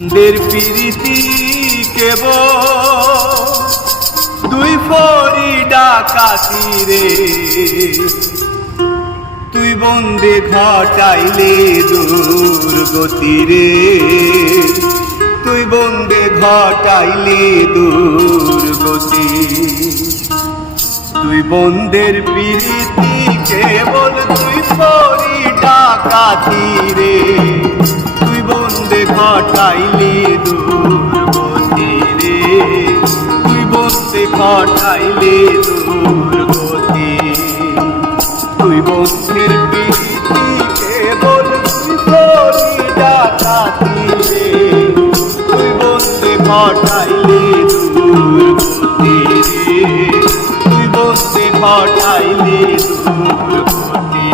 দের প্রীতি কেবল দুই ফরি ডাকাতি রে, তুই বন্দে ঘটাইলে দুর্গতি রে, তুই বন্দে ঘটাইলে দুর্গতি। তুই বন্দের প্রীতি কেবল দুই ফরি ডাকাতি রে, তুই বন্দে ঘটাইলে দুর্গতি রে, তুই বন্দে ঘটাইলে দুর্গতি। তুই বন্ধের প্রীতি কেবল দুই ফরি ডাকাতি রে, তুই বন্দে ঘটাইলে দুর্গতি রে, তুই বন্দে ঘটাইলে দুর্গতি।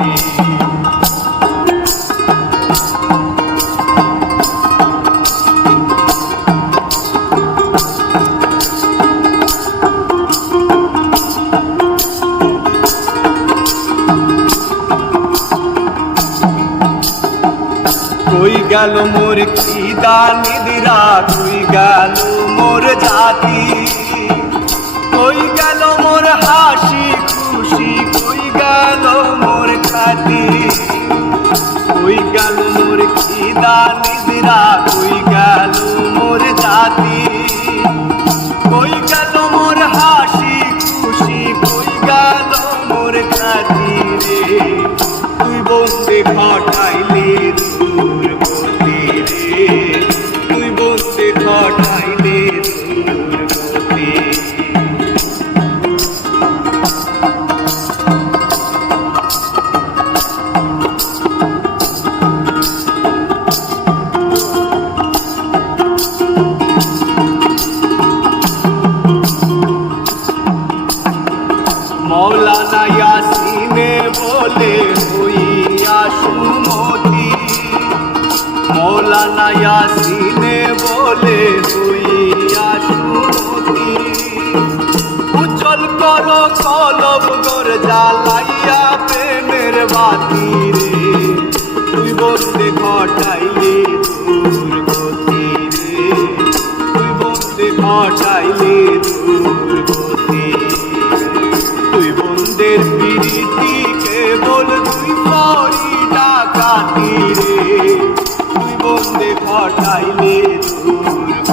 কই গেল মোর খিদা নিদ্রা, কই গেল মোর জাতি, কই গেল মোর হাসি খুশি, কই গেল মোর খ্যাতি। কই গেল মোর খিদা নিদ্রা, কই গেল মোর জাতি, কই গেল মোর হাসি খুশি, কই গেল মোর খ্যাতি রে, তুই বন্দে ঘটাইলে দুর্গতি রে, তুই বন্দে ঘটাইলে দুর্গতি। মৌলানা ইয়াসিনে বলে হইয়া সুমতি, মৌলানা ইয়াসিনে বলে হইয়া সুমতি। উজ্জ্বল করো কলব গোর জ্বালাইয়া প্রেমের বাতি রে, তুই বন্দে ঘটাইলে দুর্গতি রে, তুই বন্দে ঘটাইলে দুর্গতি। তুই বন্দের প্রীতি কেবল দুই ফরি ডাকাতি রে, তুই বন্দে ঘটাইলে দুর্গতি।